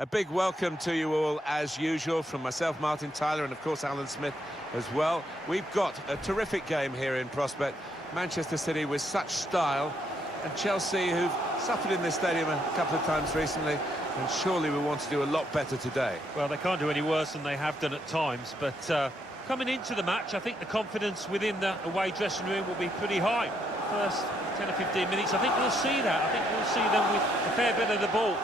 A big welcome to you all, as usual, from myself, Martin Tyler, and of course Alan Smith as well. We've got a terrific game here in prospect. Manchester City with such style, and Chelsea, who've suffered in this stadium a couple of times recently, and surely we want to do a lot better today. Well, they can't do any worse than they have done at times, but coming into the match, I think the confidence within the away dressing room will be pretty high. First 10 or 15 minutes, I think we'll see that. I think we'll see them with a fair bit of the ball.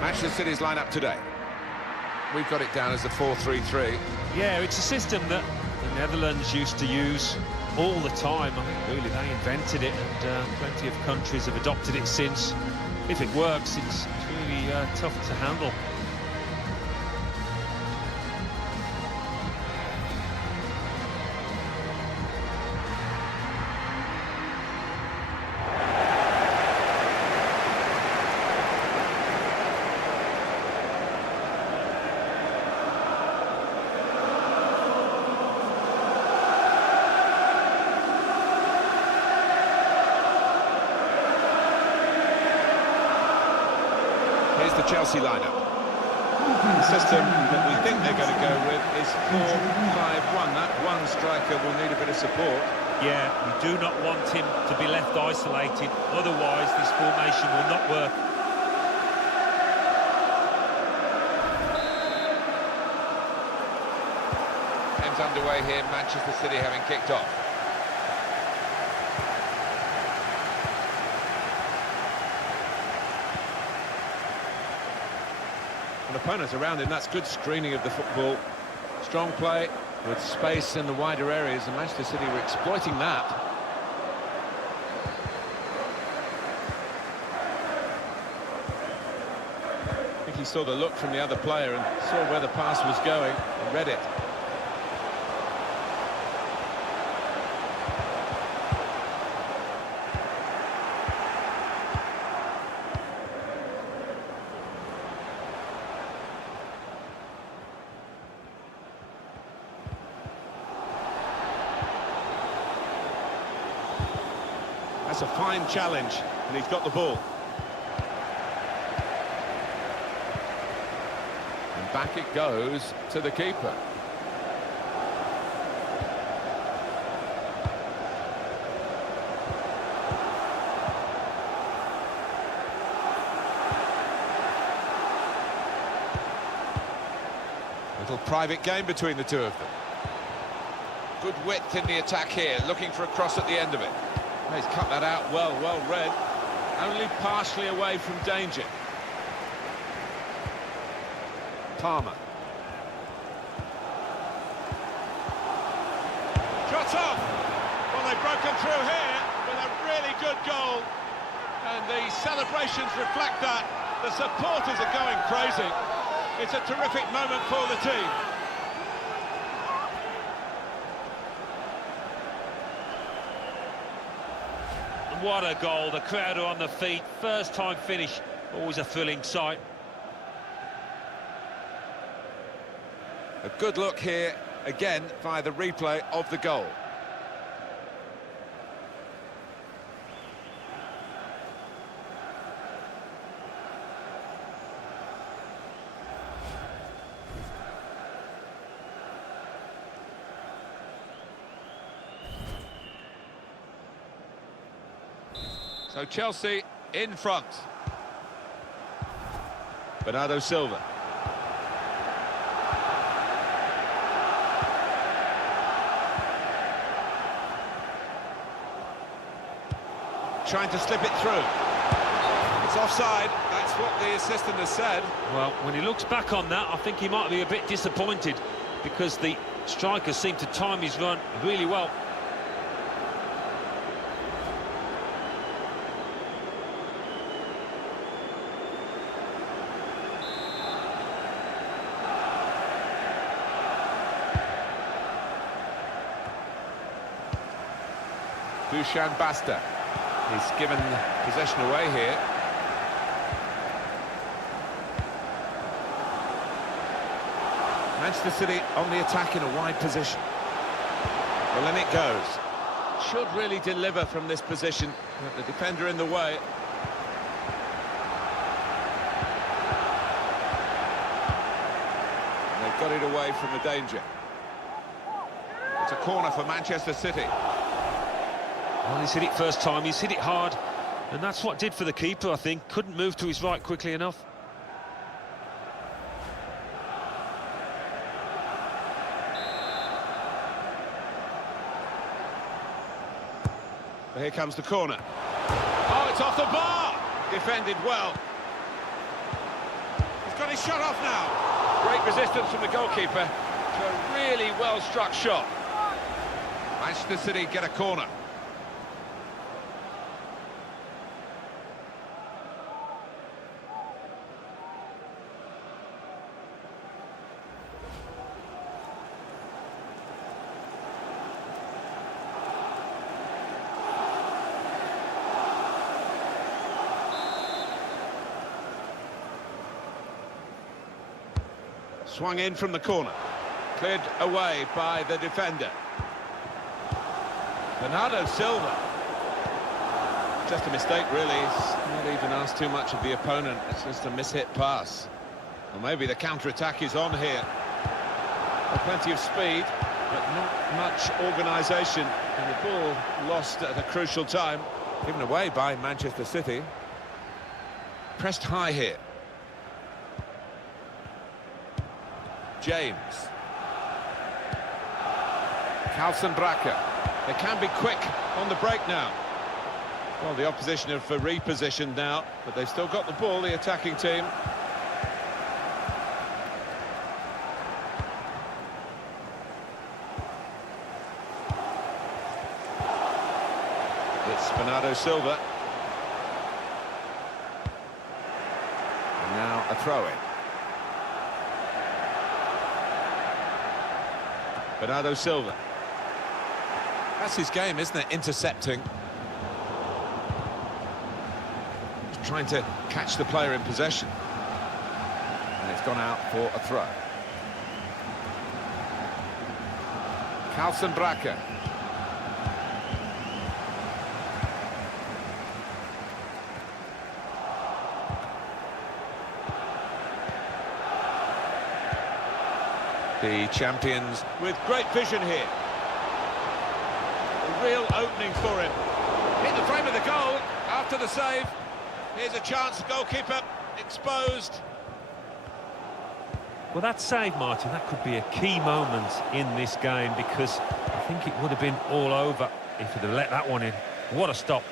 Manchester City's lineup today. We've got it down as a 4-3-3. Yeah, it's a system that the Netherlands used to use all the time. I think really they invented it, and plenty of countries have adopted it since. If it works, it's really tough to handle. Here's the Chelsea lineup. The system that we think they're going to go with is 4-5-1. That one striker will need a bit of support. Yeah, you do not want him to be left isolated, otherwise this formation will not work. Game's underway here, Manchester City having kicked off. And opponents around him, that's good screening of the football. Strong play with space in the wider areas, and Manchester City were exploiting that. I think he saw the look from the other player and saw where the pass was going and read it. That's a fine challenge, and he's got the ball. And back it goes to the keeper. Little private game between the two of them. Good width in the attack here, looking for a cross at the end of it. He's cut that out well read. Only partially away from danger. Palmer. Shot off! Well, they've broken through here with a really good goal. And the celebrations reflect that. The supporters are going crazy. It's a terrific moment for the team. What a goal, the crowd are on the feet, first time finish, always a thrilling sight. A good look here, again, via the replay of the goal. So Chelsea in front. Bernardo Silva. Trying to slip it through. It's offside, that's what the assistant has said. Well, when he looks back on that, I think he might be a bit disappointed because the Strikers seem to time his run really well. Dushan Basta. He's given possession away here. Manchester City on the attack in a wide position. Well, in it goes. Should really deliver from this position. But the defender in the way. And they've got it away from the danger. It's a corner for Manchester City. Well, he's hit it first time, he's hit it hard, and that's what did for the keeper, I think. Couldn't move to his right quickly enough. Here comes the corner. Oh, it's off the bar! Defended well. He's got his shot off now. Great resistance from the goalkeeper to a really well-struck shot. Manchester City get a corner. Swung in from the corner. Cleared away by the defender. Bernardo Silva. Just a mistake, really. He's not even asked too much of the opponent. It's just a mishit pass. Or maybe the counter-attack is on here. Well, plenty of speed, but not much organisation. And the ball lost at a crucial time. Given away by Manchester City. Pressed high here. James. Carlson Bracker. They can be quick on the break now. Well, the opposition have repositioned now, but they've still got the ball, the attacking team. It's Bernardo Silva. And now a throw-in. Bernardo Silva. That's his game, isn't it? Intercepting. Just trying to catch the player in possession. And it's gone out for a throw. Carlson Bracker. The champions with great vision here. A real opening for him. Hit the frame of the goal after the save. Here's a chance, goalkeeper exposed. Well, that save, Martin, that could be a key moment in this game, because I think it would have been all over if he'd have let that one in. What a stop.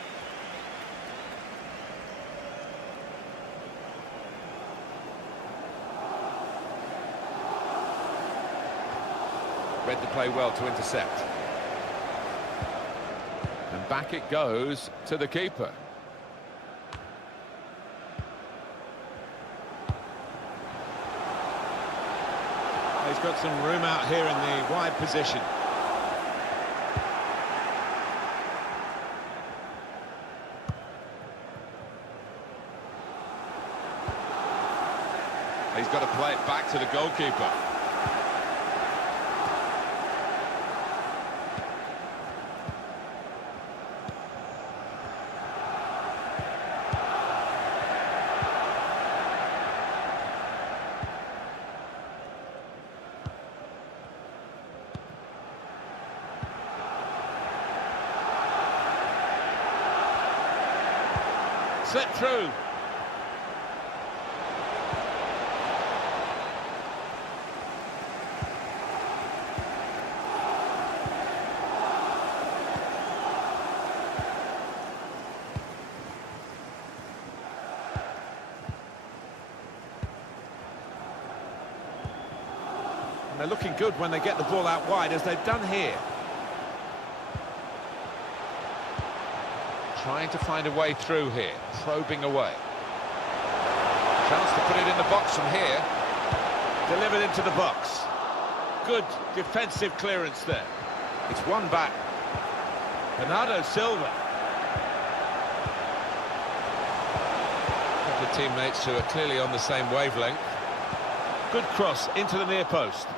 Read the play well to intercept. And back it goes to the keeper. He's got some room out here in the wide position. He's got to play it back to the goalkeeper. Slipped through. They're looking good when they get the ball out wide, as they've done here. Trying to find a way through here, probing away. Chance to put it in the box from here. Delivered into the box. Good defensive clearance there. It's one back. Bernardo Silva. Couple of teammates who are clearly on the same wavelength. Good cross into the near post.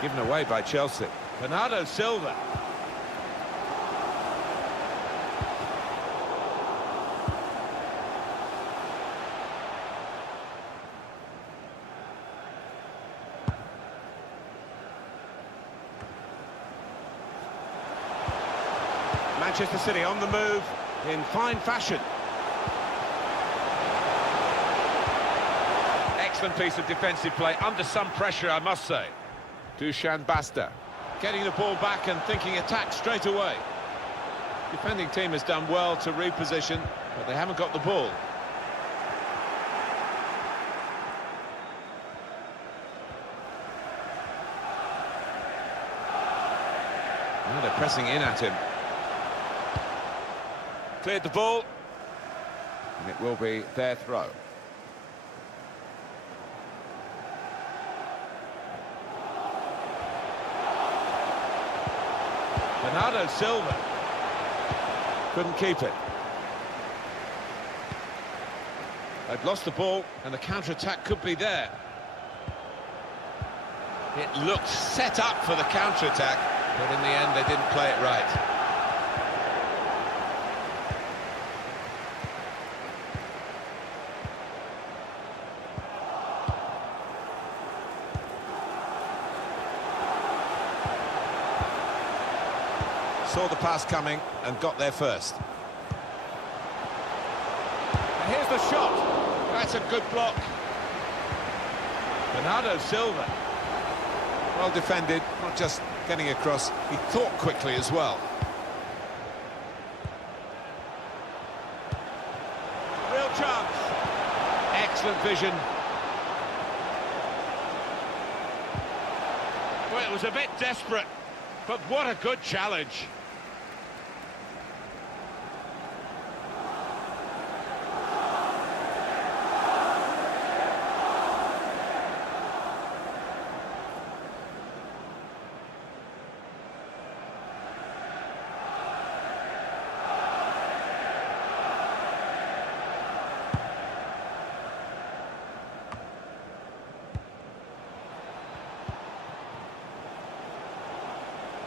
Given away by Chelsea. Bernardo Silva. Manchester City on the move in fine fashion. Excellent piece of defensive play, under some pressure, I must say. Dusan Basta getting the ball back and thinking attack straight away. Defending team has done well to reposition, but they haven't got the ball. Now they're pressing in at him. Cleared the ball, and it will be their throw. Bernardo Silva couldn't keep it. They've lost the ball, and the counter-attack could be there. It looked set up for the counter-attack, but in the end they didn't play it right. Saw the pass coming and got there first. And here's the shot. That's a good block. Bernardo Silva. Well defended, not just getting across, he thought quickly as well. Real chance. Excellent vision. Well, it was a bit desperate, but what a good challenge.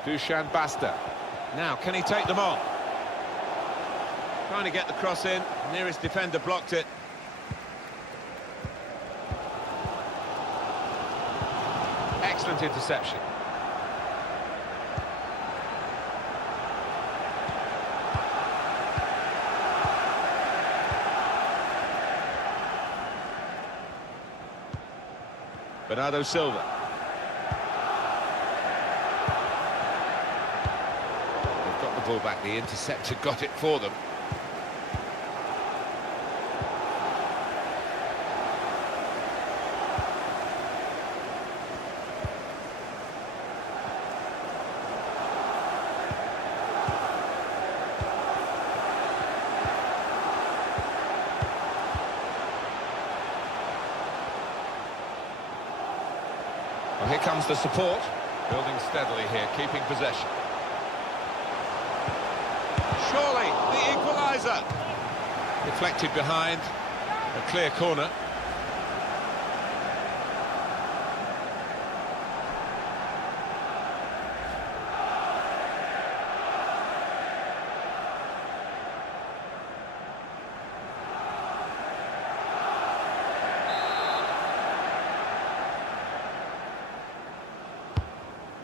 Dusan Basta. Now, can he take them on? Trying to get the cross in. Nearest defender blocked it. Excellent interception. Bernardo Silva. Ball back, the interceptor got it for them. Well, here comes the support, building steadily here, keeping possession. Surely, the equaliser. Deflected behind, a clear corner.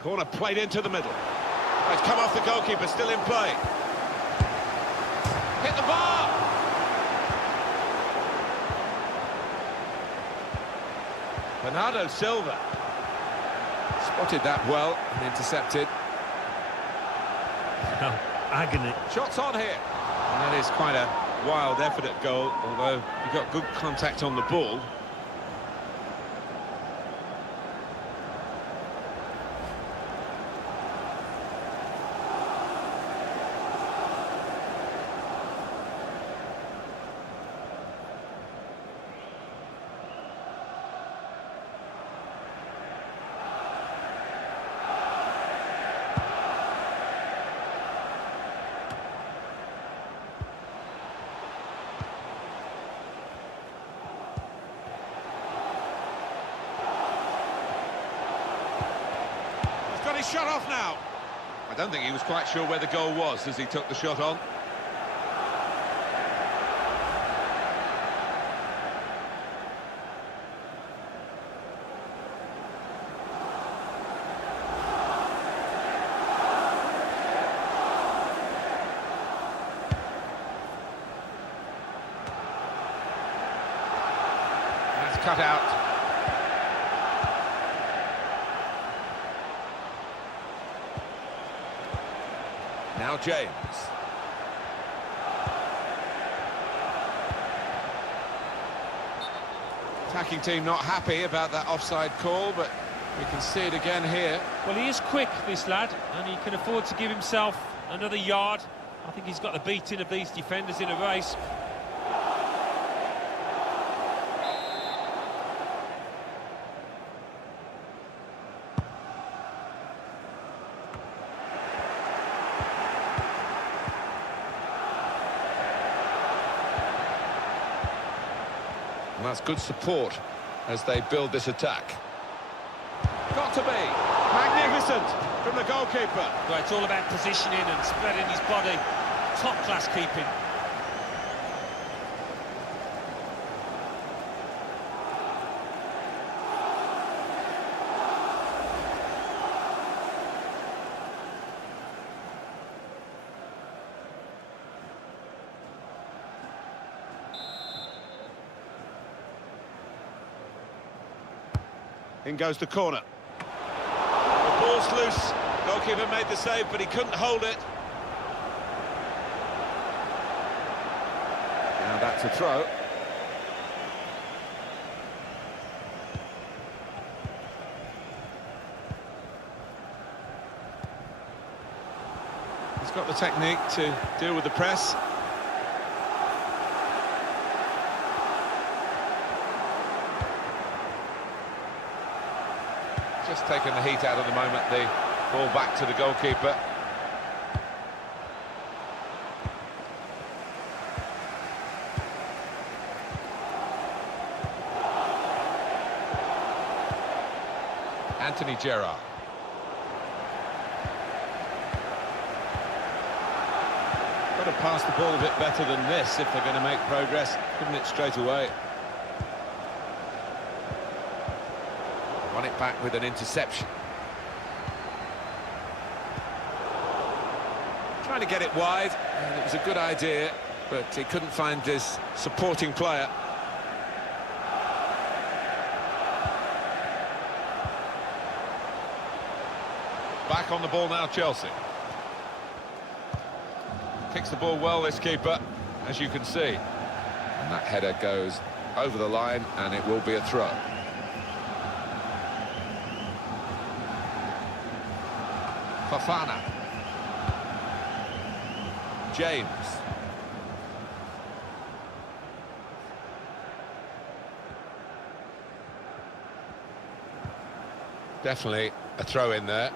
Corner played into the middle. It's come off the goalkeeper, still in play. Hit the bar! Bernardo Silva. Spotted that well and intercepted. Oh, agony. Shots on here. And that is quite a wild effort at goal, although he got good contact on the ball. Got his shot off now. I don't think he was quite sure where the goal was as he took the shot on. That's cut out. Now James. Attacking team not happy about that offside call, but we can see it again here. Well, he is quick, this lad, and he can afford to give himself another yard. I think he's got the beating of these defenders in a race. And that's good support as they build this attack. Got to be magnificent from the goalkeeper. Well, it's all about positioning and spreading his body. Top-class keeping. In goes the corner. The ball's loose. Goalkeeper made the save, but he couldn't hold it. Now that's a throw. He's got the technique to deal with the press. Just taking the heat out of the moment, the ball back to the goalkeeper. Anthony Gerrard. Got to pass the ball a bit better than this if they're going to make progress, giving it straight away. Run it back with an interception. Trying to get it wide, and it was a good idea, but he couldn't find his supporting player. Back on the ball now, Chelsea. Kicks the ball well, this keeper, as you can see. And that header goes over the line, and it will be a throw. Fofana. James. Definitely a throw in there.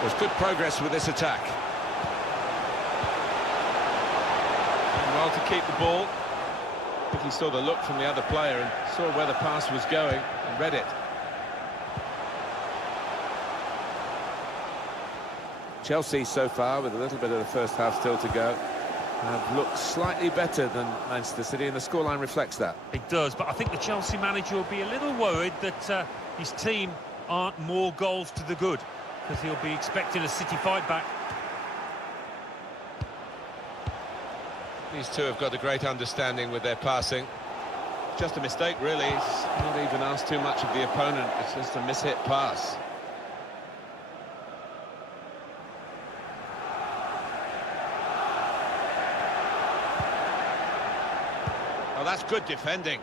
There's good progress with this attack. And well to keep the ball. I think he saw the look from the other player and saw where the pass was going and read it. Chelsea so far with a little bit of the first half still to go. have looked slightly better than Manchester City, and the scoreline reflects that. It does, but I think the Chelsea manager will be a little worried that his team aren't more goals to the good, because he'll be expecting a City fight back. These two have got a great understanding with their passing. Just a mistake, really. It's not even asked too much of the opponent. It's just a mishit pass. Oh, that's good defending.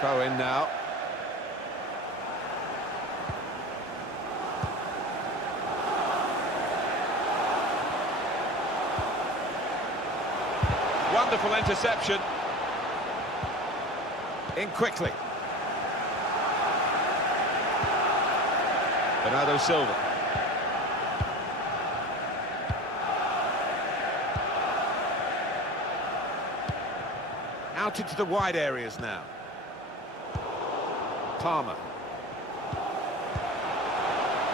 Throw in now. Wonderful interception. In quickly. Bernardo Silva. Out into the wide areas now. Palmer.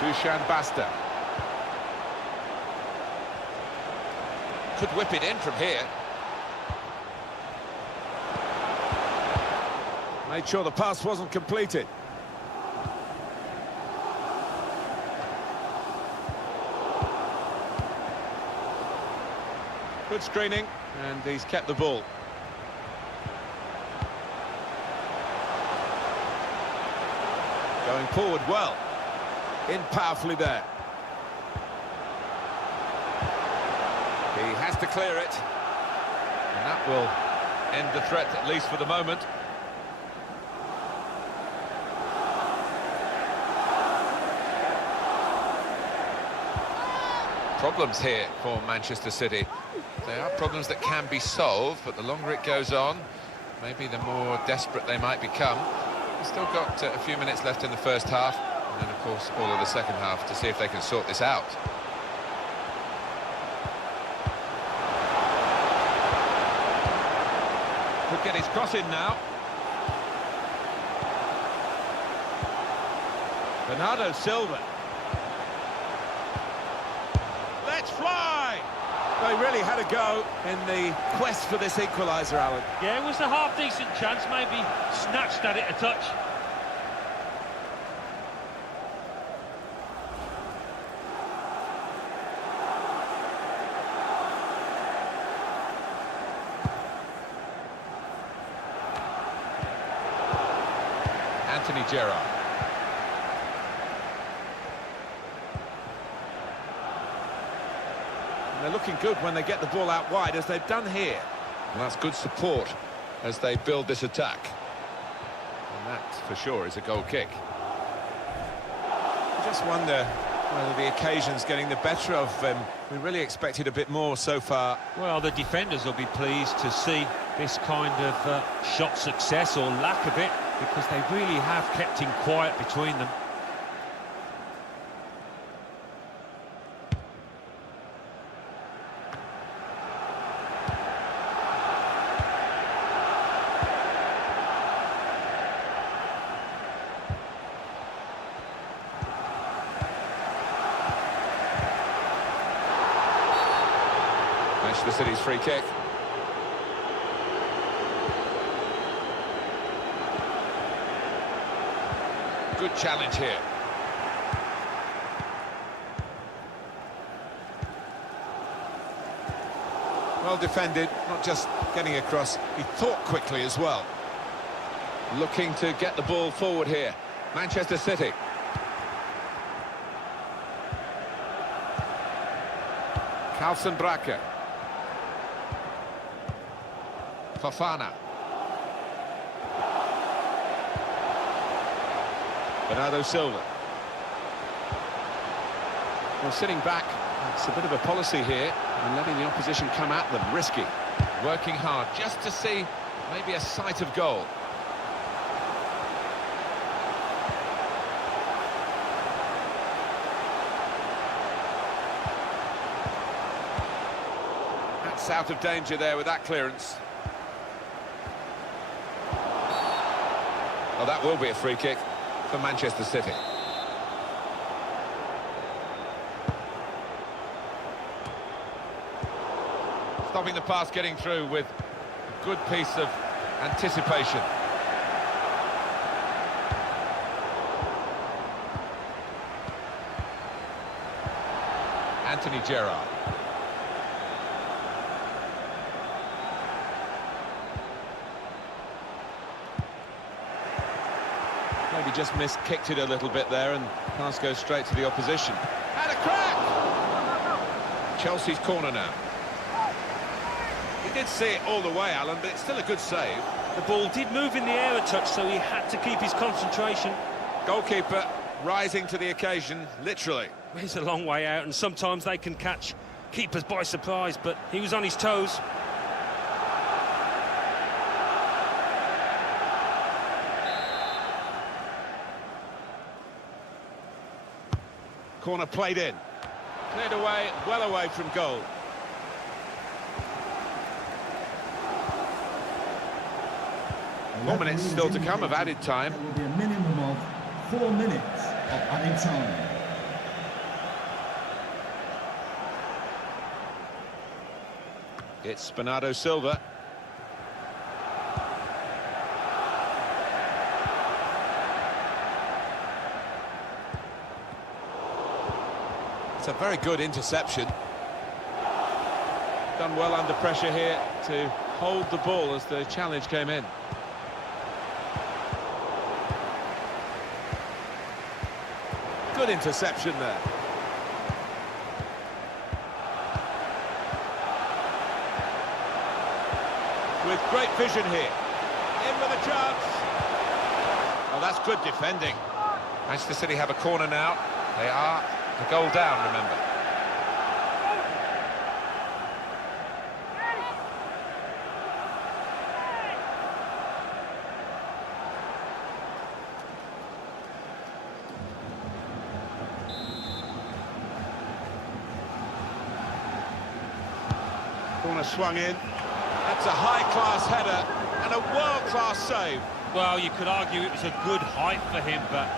Dusan Basta. Could whip it in from here. Made sure the pass wasn't completed. Good screening, and he's kept the ball. Going forward well. In powerfully there. He has to clear it. And that will end the threat, at least for the moment. Problems here for Manchester City. They are problems that can be solved, but the longer it goes on, maybe the more desperate they might become. We've still got a few minutes left in the first half, and then, of course, all of the second half to see if they can sort this out. Could get his cross in now. Bernardo Silva. Let's fly! They really had a go in the quest for this equaliser, Alan. Yeah, it was a half-decent chance, maybe snatched at it a touch. Anthony Gerrard. They're looking good when they get the ball out wide, as they've done here. And that's good support as they build this attack. And that, for sure, is a goal kick. I just wonder whether the occasion's getting the better of them. We really expected a bit more so far. Well, the defenders will be pleased to see this kind of shot success, or lack of it, because they really have kept him quiet between them. Manchester City's free kick. Good challenge here. Well defended, not just getting across, he thought quickly as well. Looking to get the ball forward here. Manchester City. Carlson Bracca. Fofana. Bernardo Silva. Well, sitting back, it's a bit of a policy here, and letting the opposition come at them, risky. Working hard just to see maybe a sight of goal. That's out of danger there with that clearance. Oh, that will be a free kick for Manchester City. Stopping the pass getting through with a good piece of anticipation. Anthony Gerrard. Maybe just kicked it a little bit there, and pass goes straight to the opposition. And a crack! Chelsea's corner now. He did see it all the way, Alan, but it's still a good save. The ball did move in the air a touch, so he had to keep his concentration. Goalkeeper rising to the occasion, literally. He's a long way out, and sometimes they can catch keepers by surprise, but he was on his toes. Corner played in. Cleared away, well away from goal. Four minutes still to come of added time. There will be a minimum of 4 minutes of added time. It's Bernardo Silva. It's a very good interception. Done well under pressure here to hold the ball as the challenge came in. Good interception there. With great vision here. In with a chance. Oh, that's good defending. Manchester City have a corner now. They are a goal down, remember. Corner swung in. That's a high-class header and a world-class save. Well, you could argue it was a good height for him, but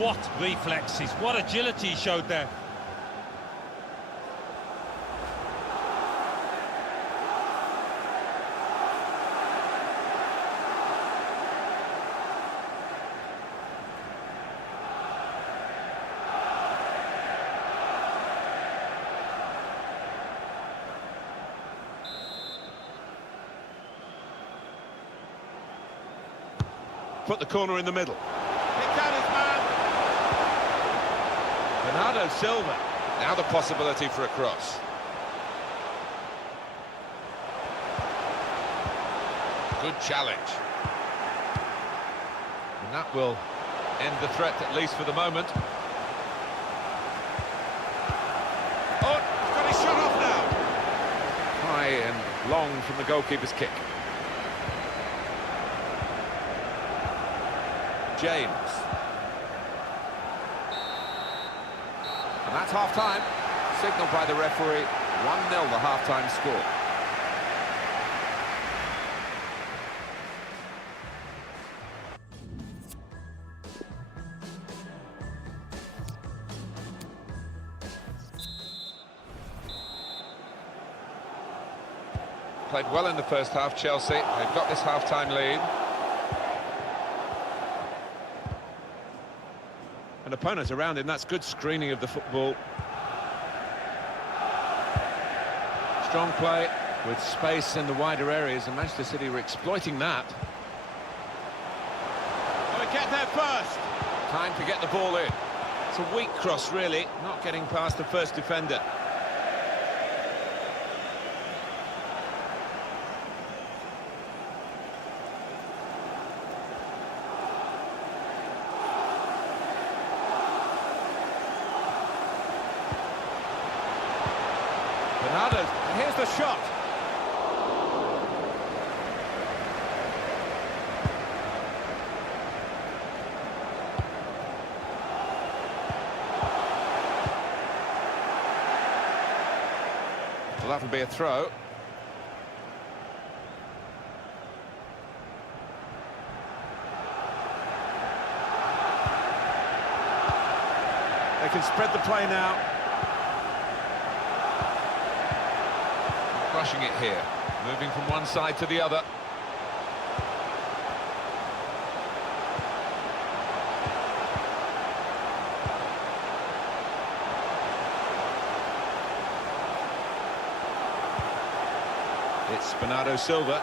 what reflexes, what agility he showed there. Put the corner in the middle. Picked out his man. Bernardo Silva. Now the possibility for a cross. Good challenge. And that will end the threat, at least for the moment. Oh, he's got his shot off now. High and long from the goalkeeper's kick. James. And that's half-time. Signalled by the referee. 1-0 the half-time score. Played well in the first half, Chelsea. They've got this half-time lead. And opponents around him, that's good screening of the football. Strong play with space in the wider areas, and Manchester City were exploiting that. Oh, we get there first. Time to get the ball in. It's a weak cross, really, not getting past the first defender. Bernardo, here's the shot. Well, that'll be a throw. They can spread the play now. crushing it here, moving from one side to the other. It's Bernardo Silva.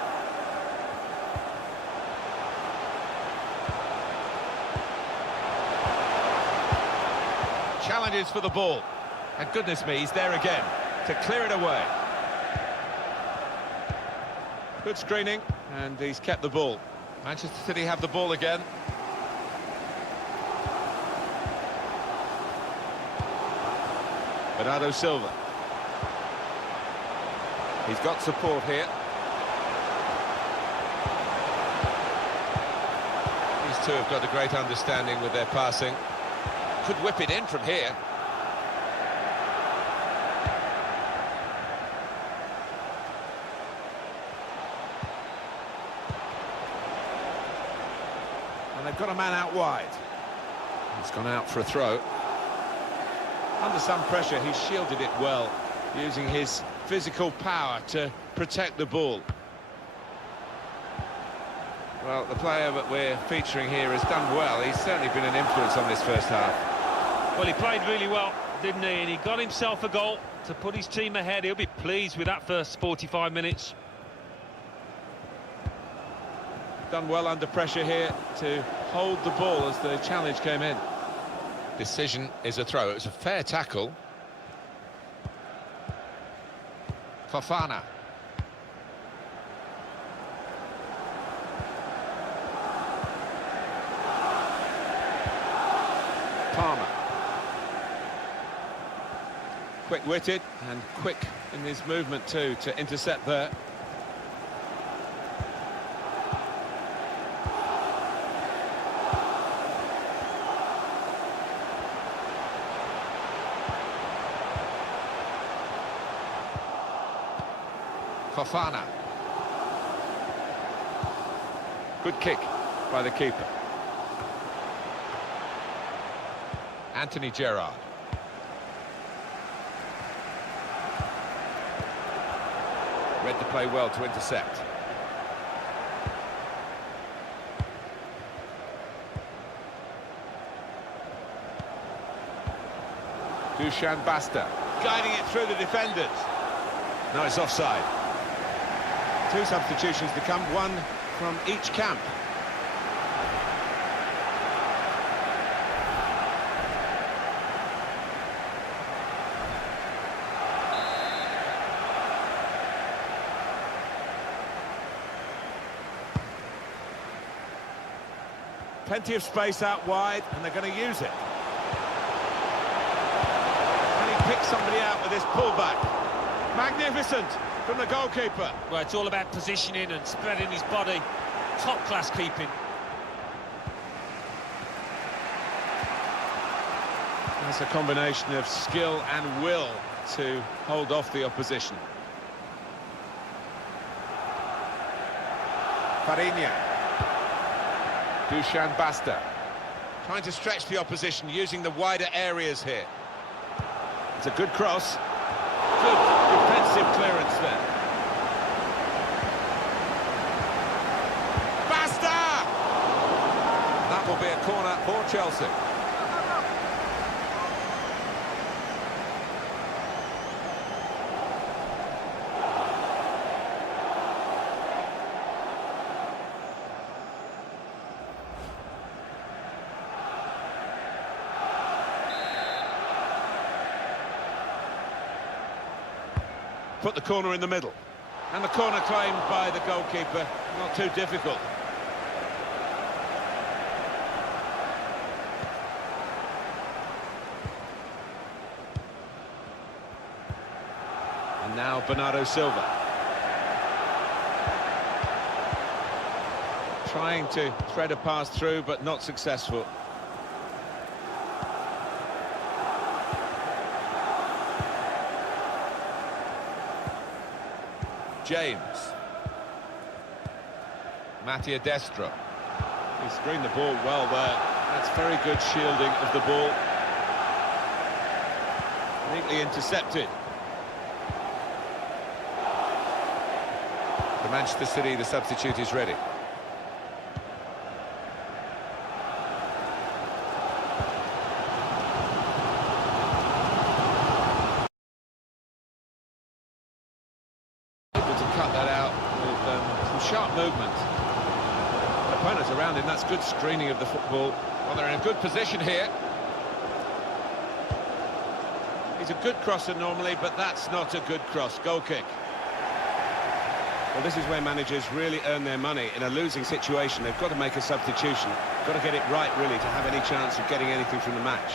Challenges for the ball. And goodness me, he's there again to clear it away. Good screening, and he's kept the ball. Manchester City have the ball again. Bernardo Silva. He's got support here. These two have got a great understanding with their passing. Could whip it in from here. And they've got a man out wide. It's gone out for a throw. Under some pressure, he shielded it well, using his physical power to protect the ball. Well, the player that we're featuring here has done well. He's certainly been an influence on this first half. Well, he played really well, didn't he? And he got himself a goal to put his team ahead. He'll be pleased with that first 45 minutes. Done well under pressure here to hold the ball as the challenge came in. Decision is a throw. It was a fair tackle. Fofana. Palmer. Quick-witted and quick in his movement too to intercept there. Fofana. Good kick by the keeper. Anthony Gerrard. Read the play well to intercept. Dusan Basta. Guiding it through the defenders. No, it's offside. Two substitutions to come, one from each camp. Plenty of space out wide, and they're going to use it. Can he pick somebody out with this pullback? Magnificent from the goalkeeper. Well, it's all about positioning and spreading his body. Top-class keeping. That's a combination of skill and will to hold off the opposition. Fariña. Dusan Basta. Trying to stretch the opposition, using the wider areas here. It's a good cross. Good defensive clearance there. Basta! That will be a corner for Chelsea. Put the corner in the middle. And the corner claimed by the goalkeeper. Not too difficult. And now Bernardo Silva. Trying to thread a pass through, but not successful. James. Mattia Destro. He screened the ball well there. That's very good shielding of the ball. Neatly intercepted. For Manchester City, the substitute is ready. Able to cut that out with some sharp movement. The opponent's around him, that's good screening of the football. Well, they're in a good position here. He's a good crosser normally, but that's not a good cross. Goal kick. Well, this is where managers really earn their money. In a losing situation, they've got to make a substitution. Got to get it right, really, to have any chance of getting anything from the match.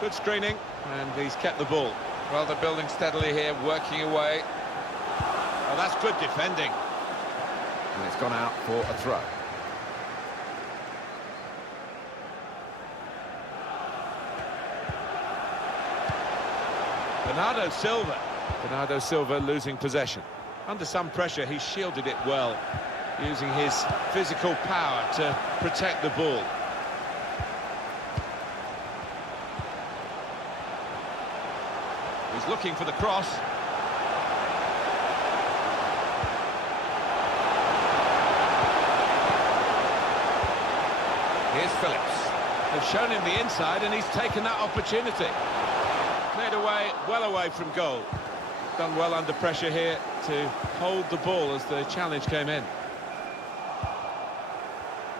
Good screening, and he's kept the ball. Well, they're building steadily here, working away. Oh, that's good defending. And it's gone out for a throw. Bernardo Silva losing possession. Under some pressure, he shielded it well, using his physical power to protect the ball. He's looking for the cross. Here's Phillips. They've shown him the inside and he's taken that opportunity. Cleared away, well away from goal. Done well under pressure here to hold the ball as the challenge came in.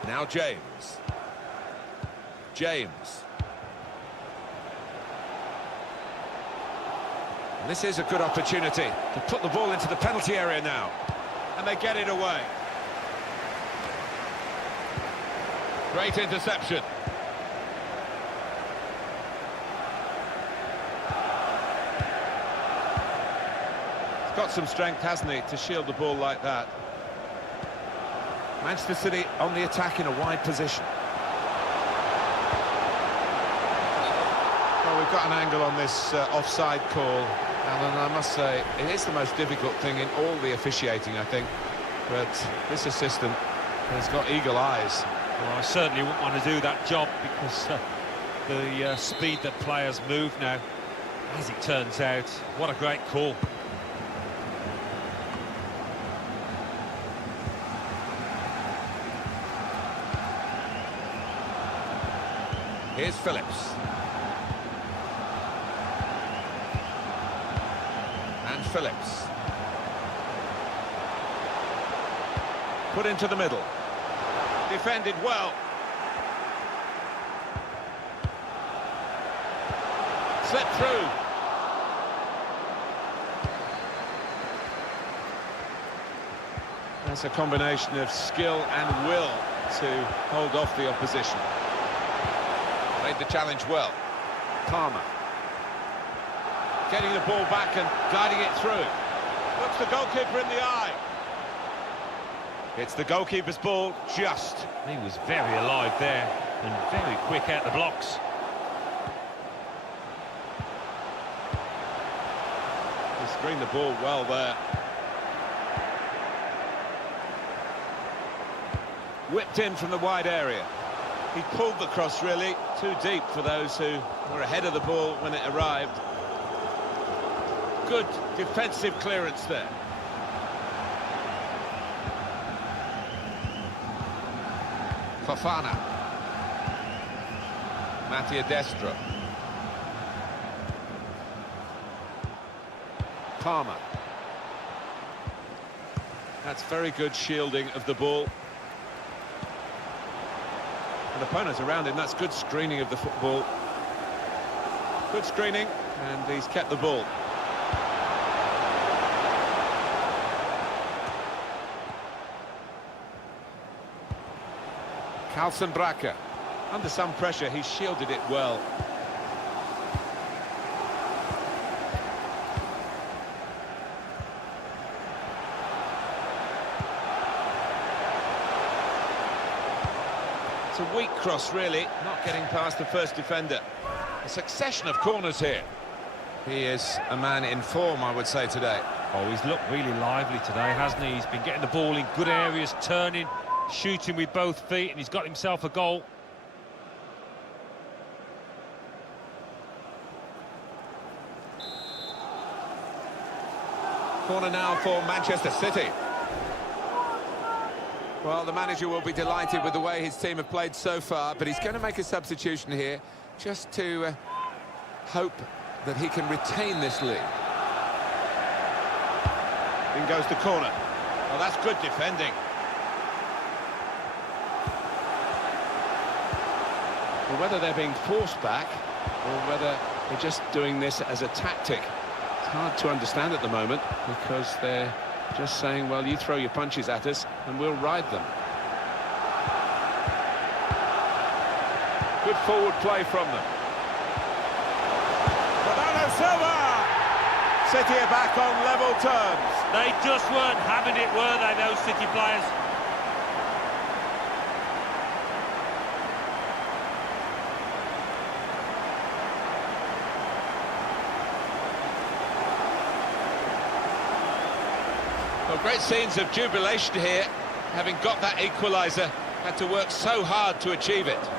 Now James. And this is a good opportunity to put the ball into the penalty area now. And they get it away. Great interception. He's got some strength, hasn't he, to shield the ball like that. Manchester City on the attack in a wide position. Well, we've got an angle on this offside call. And I must say, it is the most difficult thing in all the officiating, I think. But this assistant has got eagle eyes. Well, I certainly wouldn't want to do that job because the speed that players move now, as it turns out, what a great call. Here's Phillips. Phillips. Put into the middle. Defended well. Slipped through. That's a combination of skill and will to hold off the opposition. Made the challenge well. Palmer. Getting the ball back and guiding it through. Looks the goalkeeper in the eye. It's the goalkeeper's ball, just. He was very alive there and very quick out the blocks. He screened the ball well there. Whipped in from the wide area. He pulled the cross really, too deep for those who were ahead of the ball when it arrived. Good defensive clearance there. Fofana. Mattia Destro. Palmer. That's very good shielding of the ball. And opponents around him, that's good screening of the football. Good screening, and he's kept the ball. Carlson Bracker, under some pressure, he shielded it well. It's a weak cross, really, not getting past the first defender. A succession of corners here. He is a man in form, I would say, today. Oh, he's looked really lively today, hasn't he? He's been getting the ball in good areas, turning, shooting with both feet, and he's got himself a goal. Corner now for Manchester City. Well, the manager will be delighted with the way his team have played so far, but he's going to make a substitution here just to hope that he can retain this lead. In goes the corner. Well, that's good defending. Well, whether they're being forced back or whether they're just doing this as a tactic, it's hard to understand at the moment, because they're just saying, well, you throw your punches at us and we'll ride them. Good forward play from them. Bernardo Silva! City are back on level terms. They just weren't having it, were they, those City players? Well, great scenes of jubilation here, having got that equaliser. Had to work so hard to achieve it.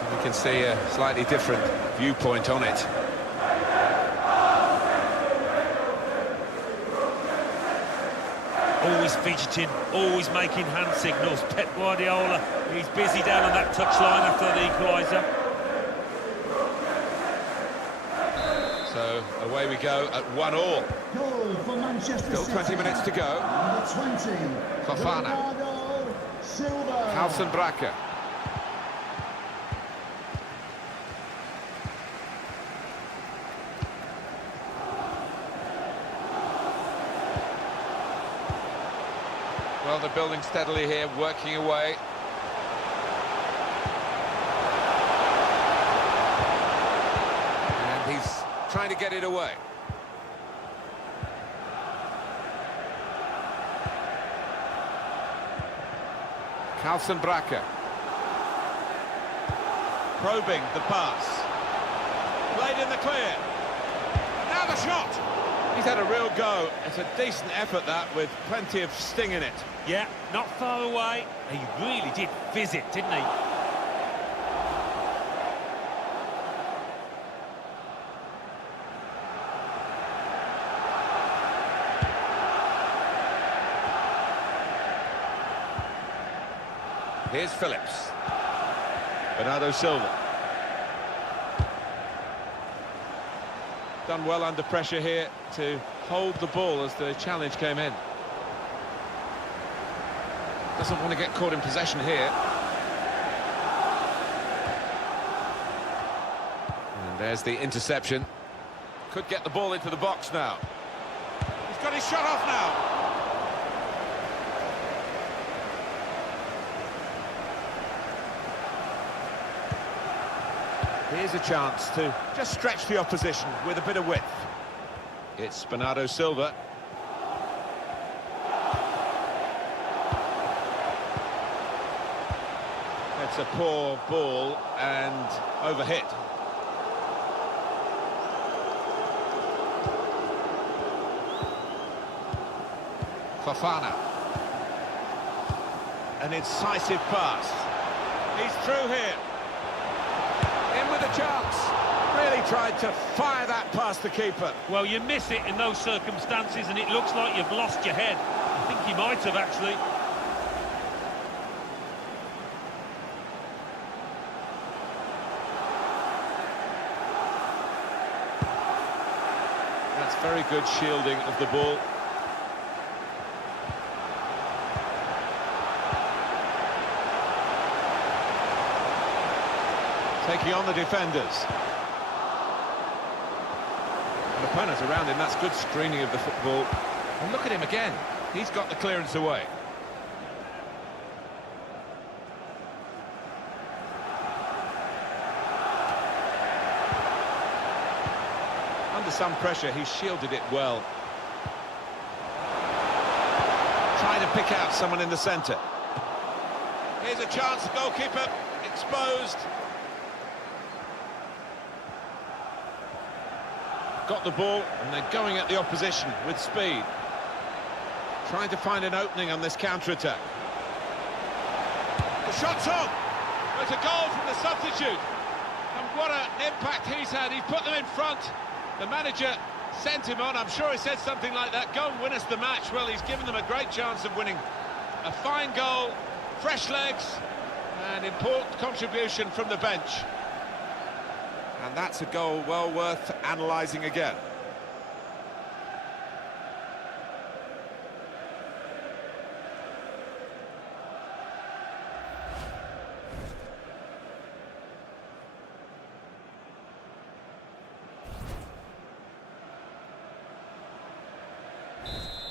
And we can see a slightly different viewpoint on it. Always fidgeting, always making hand signals. Pep Guardiola, he's busy down on that touchline after the equaliser. So away we go at 1-1. Goal for Manchester Still City. 20 minutes to go. Number 20. Fofana. Bernardo Silva. Halsenbracker. Well, they're building steadily here, working away. And he's trying to get it away. Halsenbracker. Probing the pass. Played in the clear. Now the shot! He's had a real go. It's a decent effort, that, with plenty of sting in it. Yeah, not far away. He really did fizz it, didn't he? Here's Phillips. Bernardo Silva. Done well under pressure here to hold the ball as the challenge came in. Doesn't want to get caught in possession here. And there's the interception. Could get the ball into the box now. He's got his shot off now. Here's a chance to just stretch the opposition with a bit of width. It's Bernardo Silva. It's a poor ball and overhit. Fofana. An incisive pass. He's through here. In with a chance. Really tried to fire that past the keeper. Well, you miss it in those circumstances and it looks like you've lost your head. I think he might have, actually. That's very good shielding of the ball. Taking on the defenders. An opponent around him, that's good screening of the football. And look at him again. He's got the clearance away. Under some pressure, he shielded it well. Trying to pick out someone in the centre. Here's a chance, goalkeeper exposed. got the ball and they're going at the opposition with speed. Trying to find an opening on this counter-attack. The shot's on! It's a goal from the substitute. And what an impact he's had. He's put them in front. The manager sent him on. I'm sure he said something like that. Go and win us the match. Well, he's given them a great chance of winning. A fine goal, fresh legs, and important contribution from the bench. And that's a goal well worth analysing again.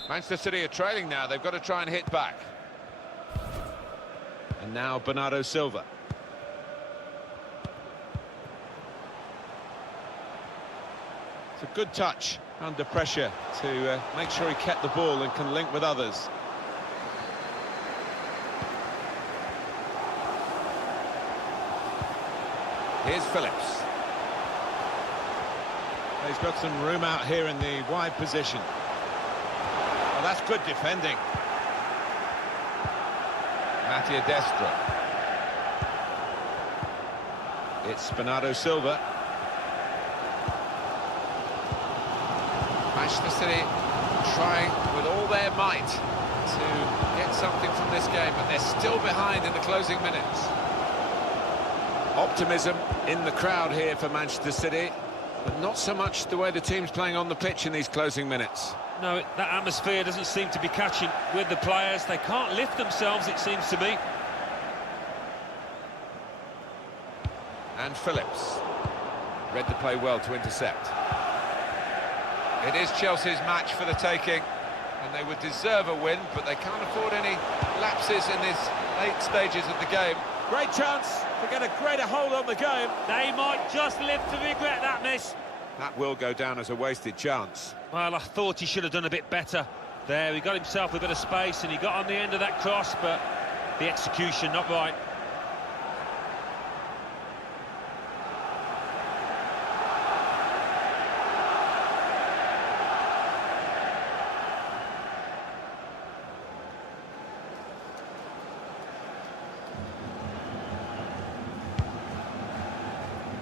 Manchester City are trailing now. They've got to try and hit back. And now Bernardo Silva. It's a good touch under pressure to make sure he kept the ball and can link with others. Here's Phillips. He's got some room out here in the wide position. Well, that's good defending. Mattia Destra. It's Bernardo Silva. Manchester City trying with all their might to get something from this game, but they're still behind in the closing minutes. Optimism in the crowd here for Manchester City, but not so much the way the team's playing on the pitch in these closing minutes. No, that atmosphere doesn't seem to be catching with the players. They can't lift themselves, it seems to me. And Phillips read the play well to intercept. It is Chelsea's match for the taking, and they would deserve a win, but they can't afford any lapses in these late stages of the game. Great chance to get a greater hold on the game. They might just live to regret that miss. That will go down as a wasted chance. Well, I thought he should have done a bit better there. He got himself a bit of space and he got on the end of that cross, but the execution not right.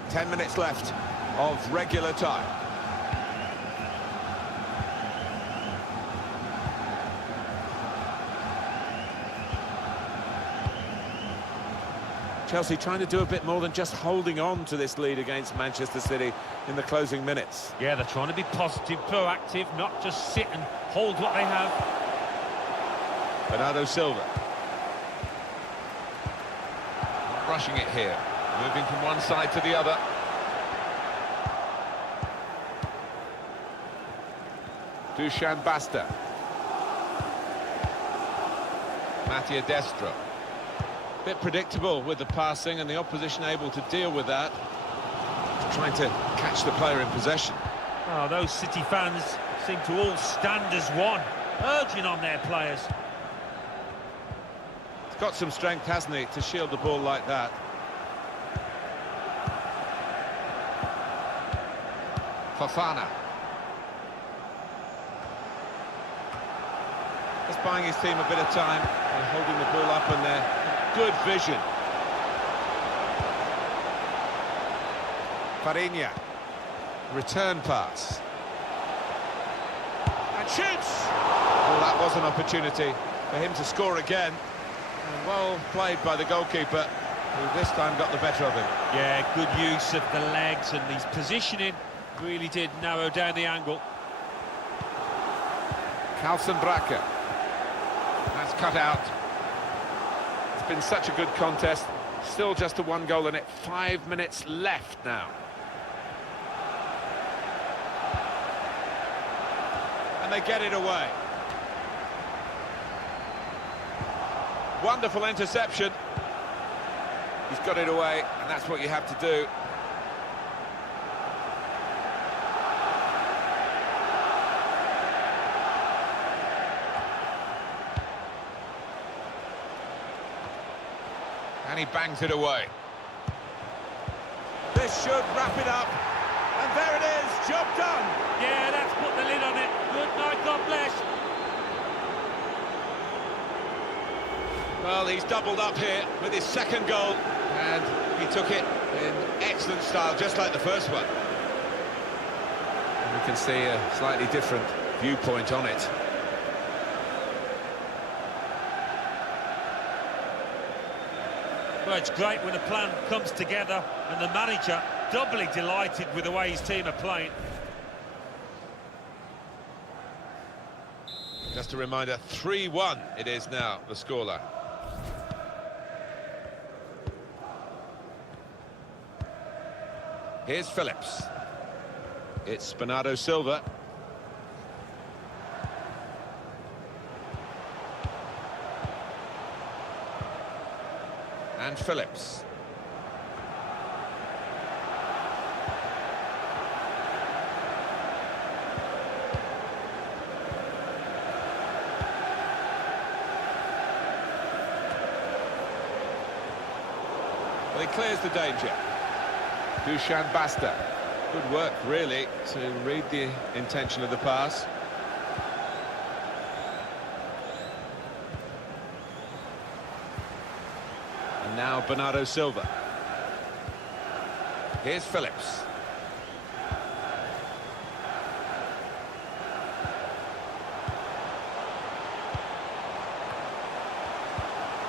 Ten minutes left of regular time. Chelsea trying to do a bit more than just holding on to this lead against Manchester City in the closing minutes. Yeah, they're trying to be positive, proactive, not just sit and hold what they have. Bernardo Silva. Not rushing it here. Moving from one side to the other. Dusan Basta. Mattia Destra. Bit predictable with the passing and the opposition able to deal with that. Trying to catch the player in possession. Oh, those City fans seem to all stand as one, urging on their players. He's got some strength, hasn't he, to shield the ball like that. Fofana. Just buying his team a bit of time and holding the ball up, and there. Good vision. Fariña. Return pass. And shoots! Well, that was an opportunity for him to score again. And well played by the goalkeeper, who this time got the better of him. Yeah, good use of the legs, and his positioning really did narrow down the angle. Carlson Bracker. That's cut out. It's been such a good contest. Still just a one goal in it. 5 minutes left now. And they get it away. Wonderful interception. He's got it away, and that's what you have to do. And he bangs it away. This should wrap it up. And there it is, job done. Yeah, that's put the lid on it. Good night, God bless. Well, he's doubled up here with his second goal, and he took it in excellent style, just like the first one. And we can see a slightly different viewpoint on it. Well, it's great when a plan comes together and the manager doubly delighted with the way his team are playing. Just a reminder, 3-1 it is now, the scoreline. Here's Phillips. It's Bernardo Silva. And Phillips. Well, he clears the danger. Dusan Basta. Good work, really, to read the intention of the pass. And now Bernardo Silva. Here's Phillips.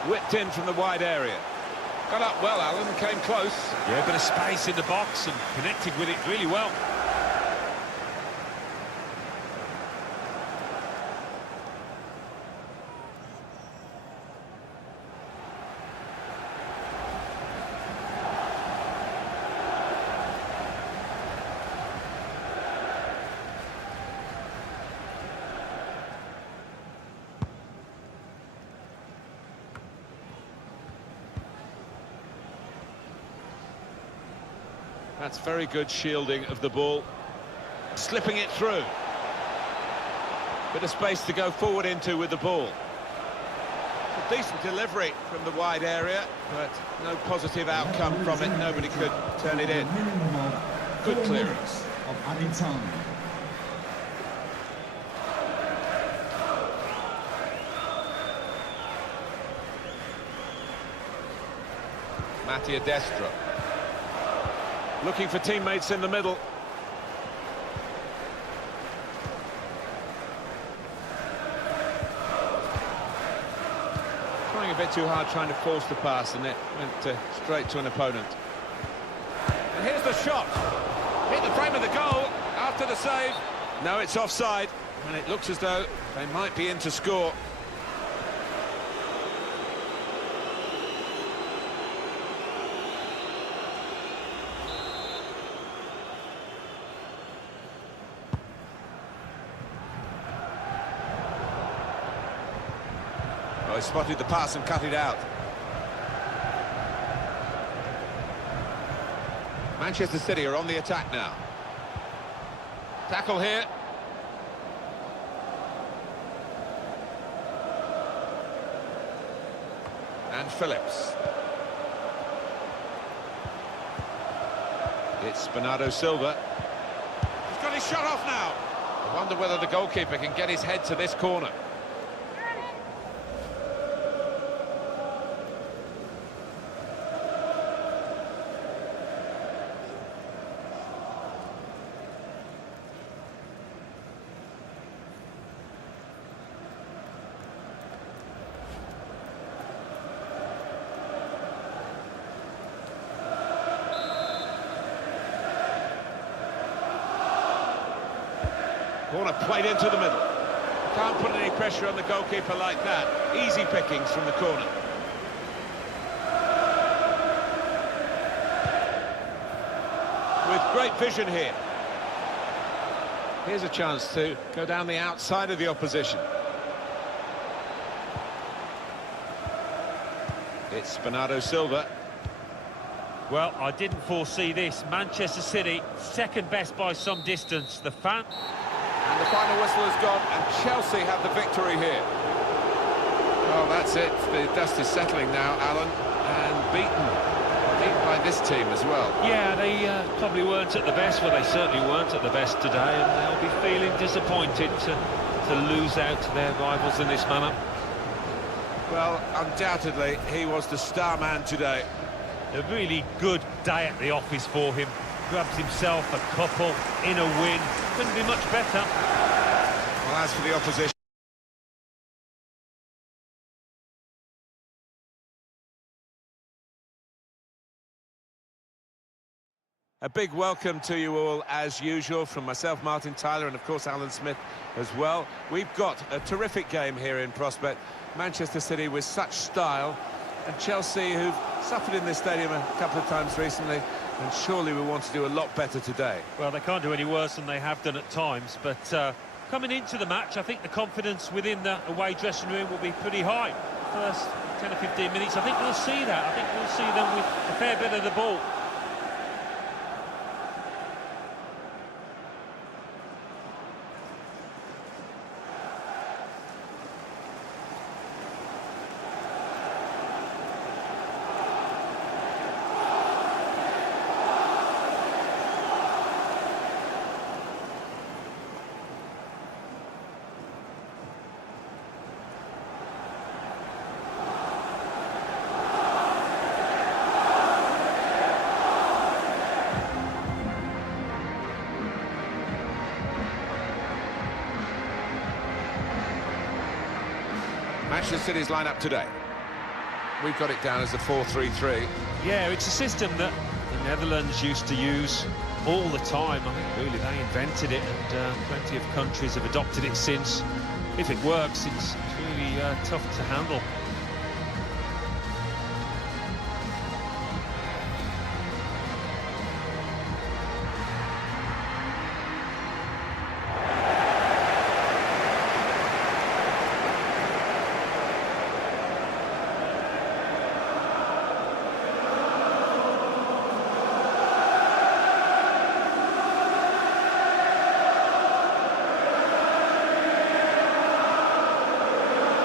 Whipped in from the wide area. Got up well, Alan, came close. Yeah, a bit of space in the box and connected with it really well. That's very good shielding of the ball. Slipping it through. Bit of space to go forward into with the ball. A decent delivery from the wide area, but no positive outcome from it. Nobody could turn it in. Good clearance. Of added time. Mattia Destro. Looking for teammates in the middle. Trying a bit too hard, trying to force the pass, and it went straight to an opponent. And here's the shot. Hit the frame of the goal after the save. No, it's offside, and it looks as though they might be in to score. He spotted the pass and cut it out. Manchester City are on the attack now. Tackle here. And Phillips. It's Bernardo Silva. He's got his shot off now. I wonder whether the goalkeeper can get his head to this corner. Corner played into the middle. Can't put any pressure on the goalkeeper like that. Easy pickings from the corner. With great vision here. Here's a chance to go down the outside of the opposition. It's Bernardo Silva. Well, I didn't foresee this. Manchester City, second best by some distance. The fan... And the final whistle has gone, and Chelsea have the victory here. Oh, that's it. The dust is settling now, Alan, and beaten by this team as well. Yeah, they probably weren't at the best. Well, they certainly weren't at the best today, and they'll be feeling disappointed to lose out to their rivals in this manner. Well, undoubtedly, he was the star man today. A really good day at the office for him. Grabs himself a couple in a win. Couldn't be much better. Well, as for the opposition, a big welcome to you all, as usual, from myself, Martin Tyler, and of course Alan Smith as well. We've got a terrific game here in prospect. Manchester City with such style, and Chelsea, who've suffered in this stadium a couple of times recently, and surely we want to do a lot better today. Well, they can't do any worse than they have done at times, but coming into the match, I think the confidence within the away dressing room will be pretty high. First 10 or 15 minutes, I think we'll see that. I think we'll see them with a fair bit of the ball. Manchester City's lineup today. We've got it down as a 4-3-3. Yeah, it's a system that the Netherlands used to use all the time. I think really they invented it, and plenty of countries have adopted it since. If it works, it's really tough to handle.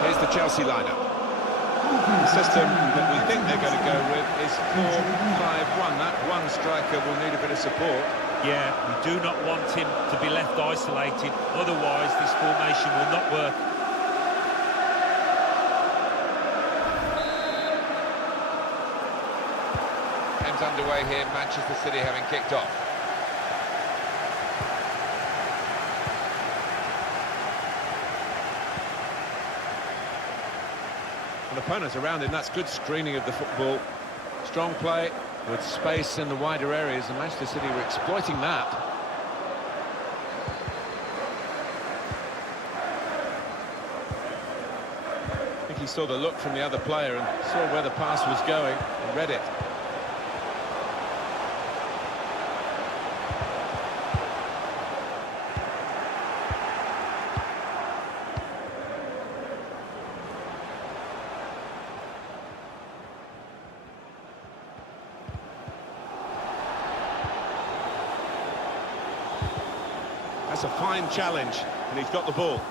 Here's the Chelsea lineup. The system that we think they're going to go with is 4-5-1. That one striker will need a bit of support. Yeah, we do not want him to be left isolated, otherwise this formation will not work. Game's underway here, Manchester City having kicked off. An opponent around him, that's good screening of the football. Strong play with space in the wider areas, and Manchester City were exploiting that. I think he saw the look from the other player and saw where the pass was going and read it. That's a fine challenge, and he's got the ball.